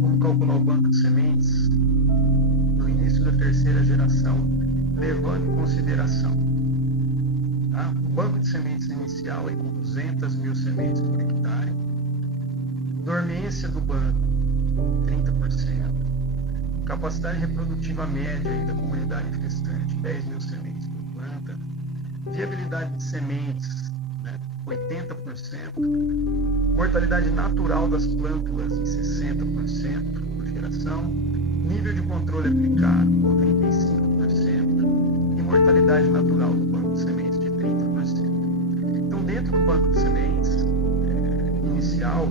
como calcular o banco de sementes no início da terceira geração, levando em consideração, tá? O banco de sementes inicial é com 200 mil sementes por hectare, dormência do banco 30%, capacidade reprodutiva média aí da comunidade infestante 10 mil sementes por planta, viabilidade de sementes, né, 80%, mortalidade natural das plântulas em 60% por geração, nível de controle aplicado com 35% e mortalidade natural do banco de sementes de 30%. Então, dentro do banco de sementes inicial,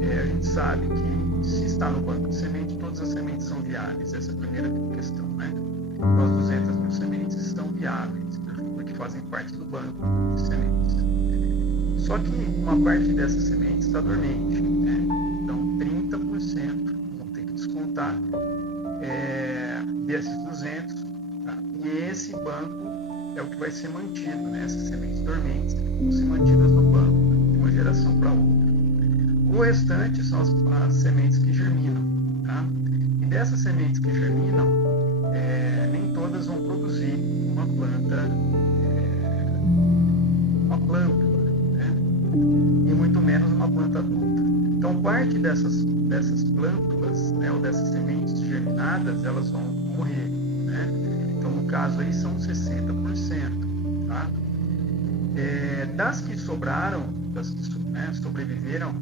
a gente sabe que se está no banco de sementes, todas as sementes são viáveis. Essa é a primeira questão, né? As 200 mil sementes estão viáveis, porque fazem parte do banco de sementes. Só que uma parte dessas sementes está dormente, né? Então, 30% vão ter que descontar desses 200, tá? E esse banco é o que vai ser mantido, né? Essas sementes dormentes vão ser mantidas no banco de uma geração para outra. O restante são as sementes que germinam, tá? E dessas sementes que germinam, nem todas vão produzir uma plântula, né? E muito menos uma planta adulta. Então, parte dessas plântulas, né, ou dessas sementes germinadas, elas vão morrer, né? Então, no caso aí, são 60%, tá? Das que sobraram, das que sobreviveram,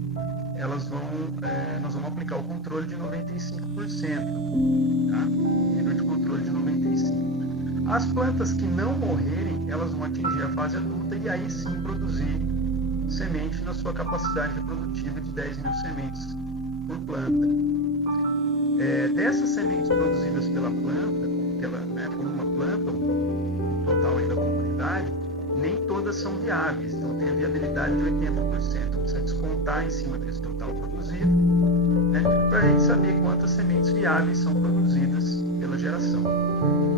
nós vamos aplicar o controle de 95%, tá? Nível de controle de 95%. As plantas que não morrerem, elas vão atingir a fase adulta e aí sim produzir semente na sua capacidade reprodutiva de 10 mil sementes por planta. Dessas sementes produzidas pela planta, por uma planta, o total aí da comunidade, nem todas são viáveis, então tem a viabilidade de 80%, precisa descontar em cima desse total produzido, né, para a gente saber quantas sementes viáveis são produzidas pela geração.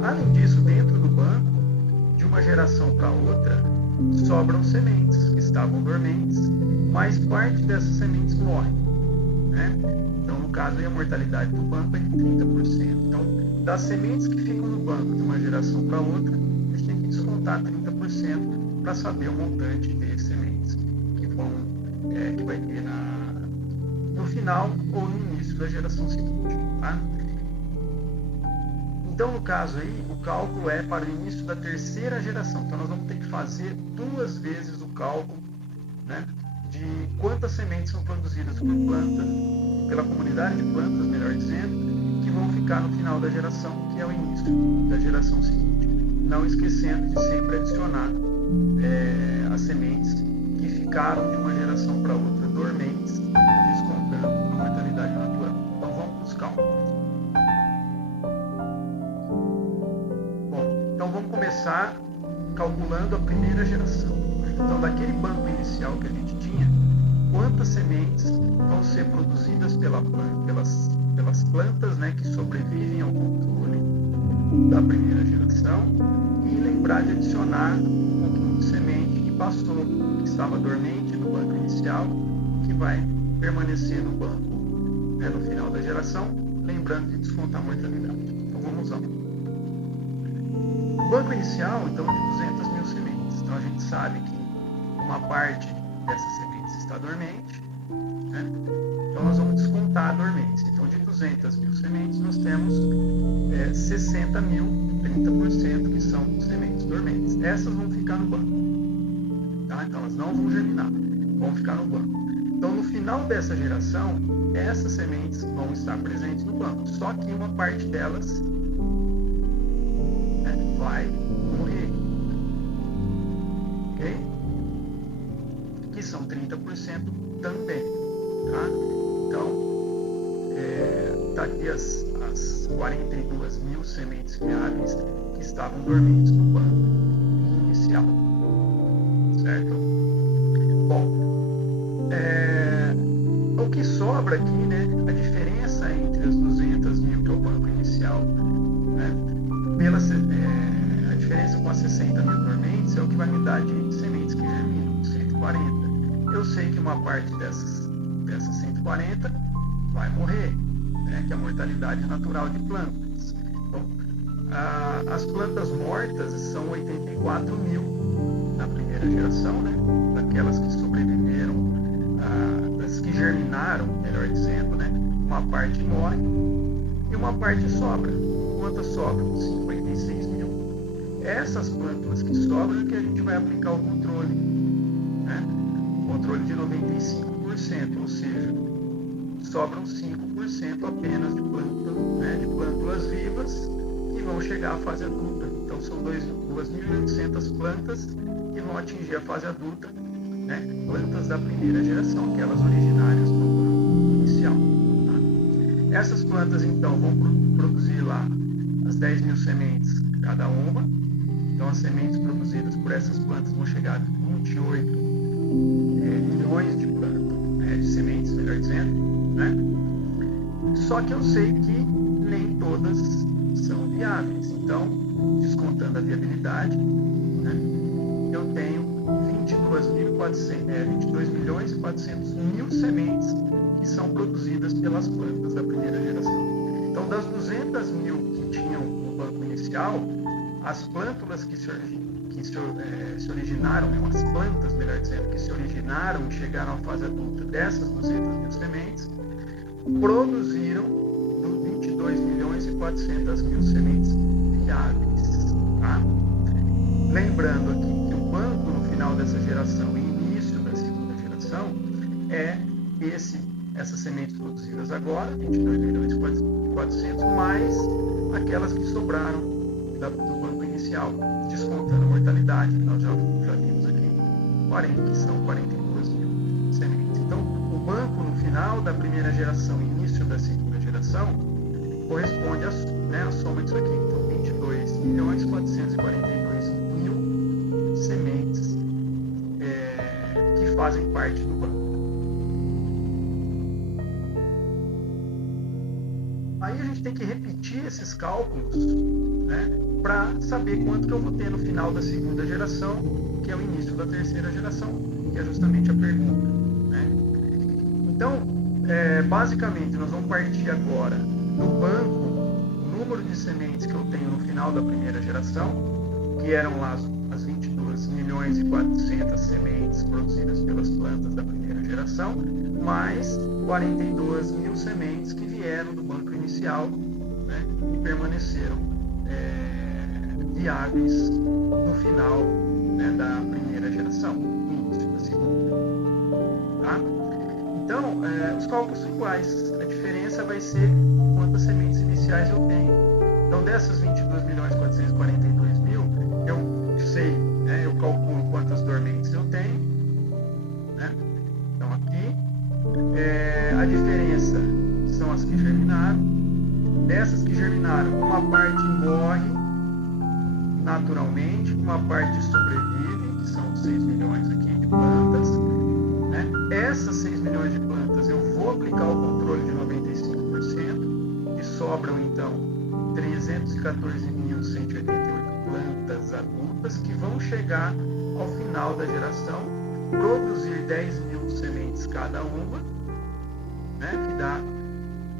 Além disso, dentro do banco, de uma geração para outra, sobram sementes que estavam dormentes, mas parte dessas sementes morrem, né? Então, no caso, aí, a mortalidade do banco é de 30%. Então, das sementes que ficam no banco de uma geração para outra, a gente tem que descontar 30% para saber o montante de sementes que vai ter no final ou no início da geração seguinte, tá? Então, no caso aí, o cálculo é para o início da terceira geração. Então, nós vamos ter que fazer 2 vezes o cálculo, né, de quantas sementes são produzidas por planta, pela comunidade de plantas, melhor dizendo, que vão ficar no final da geração, que é o início da geração seguinte. Não esquecendo de sempre adicionar as sementes que ficaram de uma geração para outra dormentes, descontando a mortalidade natural. Então, vamos para os cálculos. Então, vamos começar calculando a primeira geração. Então, daquele banco inicial que a gente tinha, quantas sementes vão ser produzidas pelas plantas, né, que sobrevivem ao controle da primeira geração, e lembrar de adicionar um pouquinho de semente que passou, que estava dormente no banco inicial, que vai permanecer no banco, né, no final da geração, lembrando de descontar a mortalidade. Então, vamos lá. O banco inicial, então, de 200 mil sementes. Então, a gente sabe que uma parte dessas sementes está dormente, né? Então, nós vamos descontar a dormência. Então, de 200 mil sementes, nós temos 60 mil, 30%, que são sementes dormentes. Essas vão ficar no banco, tá? Então, elas não vão germinar, vão ficar no banco. Então, no final dessa geração, essas sementes vão estar presentes no banco. Só que uma parte delas vai morrer, ok? Que são 30% também, tá? Então, tá aqui as 42 mil sementes viáveis que estavam dormentes no banco inicial, certo? Bom, o que sobra aqui, né? A diferença entre as 200 mil, que é o banco inicial, né? A diferença com as 60 mil dormentes é o que vai me dar de sementes que germinam, 140. Eu sei que uma parte dessas 140 vai morrer, né? Que é a mortalidade natural de plantas. Então, as plantas mortas são 84 mil na primeira geração, né? Daquelas que sobreviveram, das que germinaram, melhor dizendo, né? Uma parte morre e uma parte sobra. Quantas sobram? 56 mil. Essas plântulas que sobram é que a gente vai aplicar o controle, né? O controle de 95%, ou seja, sobram 5% apenas de plântulas, né? De plântulas vivas que vão chegar à fase adulta. Então são 2.800 plantas que vão atingir a fase adulta, né? Plantas da primeira geração, aquelas originárias do banco inicial. Tá? Essas plantas então vão produzir lá as 10 mil sementes cada uma. Então as sementes produzidas por essas plantas vão chegar a 28 milhões de plantas, de sementes, melhor dizendo, né? Só que eu sei que nem todas são viáveis. Então, descontando a viabilidade, né, eu tenho 22 milhões e 400 mil sementes que são produzidas pelas plantas da primeira geração. Então, das 200 mil que tinham no banco inicial, as plântulas que se originaram, as plantas, melhor dizendo, que se originaram e chegaram à fase adulta dessas 200 mil sementes, produziram 22 milhões e 400 mil sementes viáveis. Tá? Lembrando aqui que o banco no final dessa geração e início da segunda geração é essas sementes produzidas agora, 22 milhões e 400, mais aquelas que sobraram do banco inicial, descontando a mortalidade, que nós já vimos aqui, que são 42 mil sementes. Então, o banco no final da primeira geração e início da segunda geração corresponde à soma disso aqui. Então, 22 milhões e 442 mil sementes que fazem parte do banco. Aí a gente tem que repetir esses cálculos, né, para saber quanto que eu vou ter no final da segunda geração, que é o início da terceira geração, que é justamente a pergunta, né? Então, basicamente, nós vamos partir agora do banco, o número de sementes que eu tenho no final da primeira geração, que eram lá as 22 milhões e 400 sementes produzidas pelas plantas da primeira geração, mais 42 mil sementes que vieram do banco inicial, né, e permaneceram viáveis no final, né, da primeira geração, no início da segunda. Tá? Então, os cálculos são iguais. A diferença vai ser quantas sementes iniciais eu tenho. Então, dessas 22 milhões e 442 mil, eu sei, né, eu calculo quantas dormentes eu tenho, né? Então, aqui, a diferença são as que germinaram. Dessas que germinaram, uma parte morre naturalmente, uma parte sobrevive, que são 6 milhões aqui de plantas, né? Essas 6 milhões de plantas eu vou aplicar o controle de 95%, que sobram então 314.188 plantas adultas que vão chegar ao final da geração, produzir 10 mil sementes cada uma, né? Que dá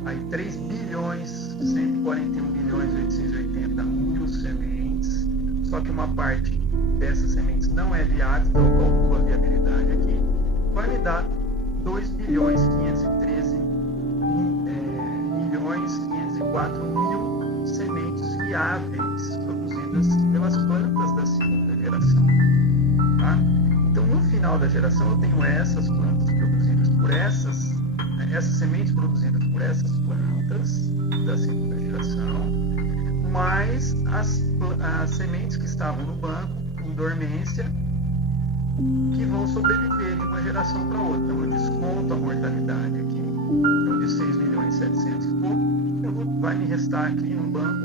aí 3 bilhões 141 milhões 880 mil sementes. Só que uma parte dessas sementes não é viável, então eu calculo a viabilidade aqui, vai me dar 2 bilhões 513 milhões 504 mil sementes viáveis produzidas pelas plantas da segunda geração. Tá? Então, no final da geração, eu tenho essas plantas produzidas por essas sementes produzidas por essas plantas da segunda geração, mais as sementes que estavam no banco, em dormência, que vão sobreviver de uma geração para outra. Então, eu desconto a mortalidade aqui, então de 6 milhões e 700 e pouco, vai me restar aqui no banco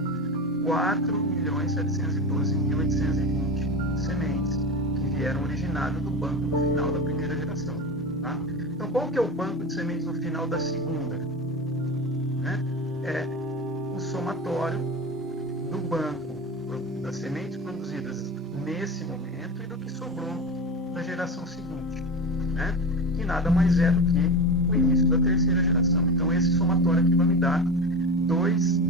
4.712.820 sementes que vieram originadas do banco no final da primeira geração. Tá? Então, qual que é o banco de sementes no final da segunda? Né? É o somatório do banco das sementes produzidas nesse momento e do que sobrou da geração seguinte, né? Que nada mais é do que o início da terceira geração. Então, esse somatório aqui vai me dar 2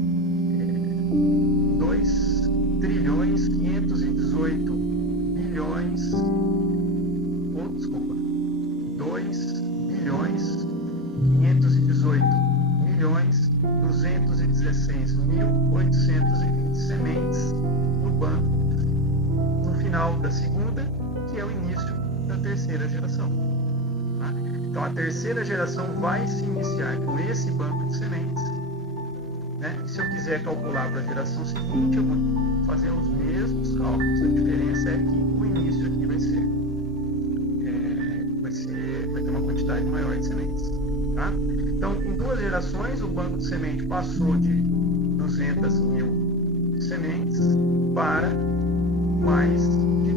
trilhões 518 bilhões, 2 bilhões 518 milhões 216.820 sementes no banco no final da segunda, que é o início da terceira geração. Tá? Então a terceira geração vai se iniciar com esse banco de sementes, né? E se eu quiser calcular para a geração seguinte, eu vou fazer os mesmos cálculos. A diferença é que o início aqui vai ter uma quantidade maior de sementes. Tá? Então, em 2 gerações, o banco de semente passou de 200 mil sementes para mais de